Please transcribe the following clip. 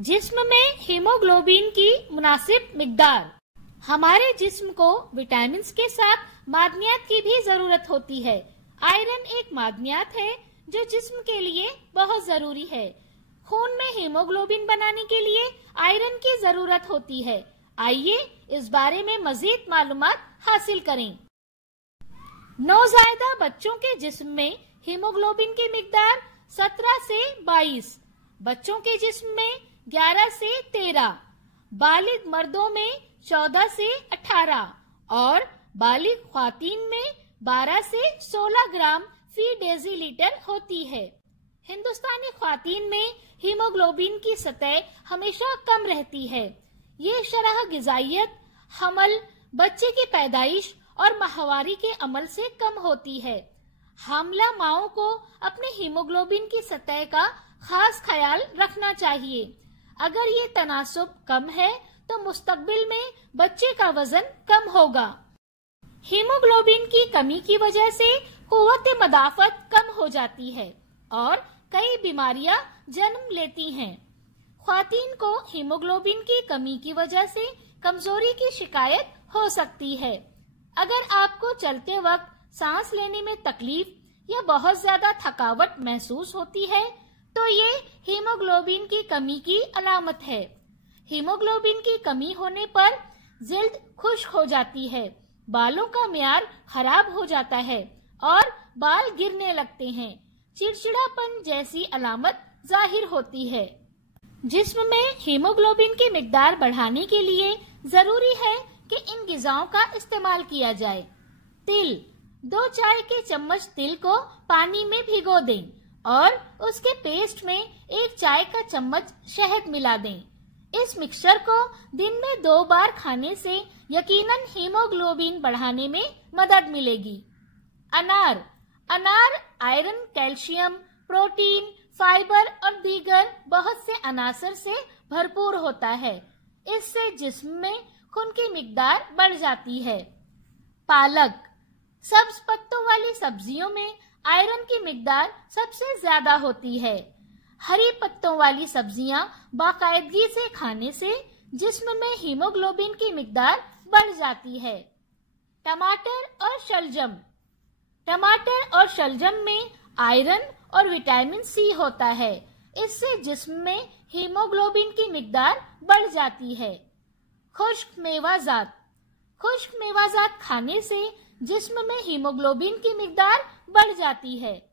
जिस्म में हीमोग्लोबिन की मुनासिब मिकदार। हमारे जिस्म को विटामिन के साथ मादनियात की भी जरूरत होती है। आयरन एक मादनियात है जो जिस्म के लिए बहुत जरूरी है। खून में हीमोग्लोबिन बनाने के लिए आयरन की जरूरत होती है। आइए इस बारे में मजीद मालूमात हासिल करें। नौज़ायदा बच्चों के जिस्म में हीमोग्लोबिन की मिकदार 17 से 22, बच्चों के जिस्म में 11 से 13, बालिग मर्दों में 14 से 18 और बालिग ख्वातीन में 12 से 16 ग्राम फी डेसीलीटर होती है। हिंदुस्तानी ख्वातीन में हीमोग्लोबिन की सतह हमेशा कम रहती है। ये शरह गिजाइयत, हमल, बच्चे की पैदाइश और माहवारी के अमल से कम होती है। हामला माओं को अपने हीमोग्लोबिन की सतह का खास ख्याल रखना चाहिए। अगर ये तनासुब कम है तो मुस्तकबिल में बच्चे का वजन कम होगा। हीमोग्लोबिन की कमी की वजह से कुव्वत मदाफत कम हो जाती है और कई बीमारियां जन्म लेती हैं। ख्वातीन को हीमोग्लोबिन की कमी की वजह से कमजोरी की शिकायत हो सकती है। अगर आपको चलते वक्त सांस लेने में तकलीफ या बहुत ज्यादा थकावट महसूस होती है तो ये हीमोग्लोबिन की कमी की अलामत है। हीमोग्लोबिन की कमी होने पर जिल्द खुश्क हो जाती है, बालों का मियार खराब हो जाता है और बाल गिरने लगते हैं। चिड़चिड़ापन जैसी अलामत जाहिर होती है। जिस्म में हीमोग्लोबिन की मिकदार बढ़ाने के लिए जरूरी है कि इन गिजाओं का इस्तेमाल किया जाए। तिल, 2 चाय के चम्मच तिल को पानी में भिगो दें और उसके पेस्ट में 1 चाय का चम्मच शहद मिला दें। इस मिक्सचर को दिन में 2 बार खाने से यकीनन हीमोग्लोबिन बढ़ाने में मदद मिलेगी। अनार आयरन, कैल्शियम, प्रोटीन, फाइबर और दीगर बहुत से अनासर से भरपूर होता है। इससे जिस्म में खून की मिकदार बढ़ जाती है। पालक, सब्ज पत्तों वाली सब्जियों में आयरन की मिकदार सबसे ज्यादा होती है। हरी पत्तों वाली सब्जियां बाकायदगी से खाने से जिस्म में हीमोग्लोबिन की मिकदार बढ़ जाती है। टमाटर और शलजम में आयरन और विटामिन सी होता है। इससे जिस्म में हीमोग्लोबिन की मिकदार बढ़ जाती है। खुश्क मेवाजात खाने से जिस्म में हीमोग्लोबिन की मिकदार बढ़ जाती है।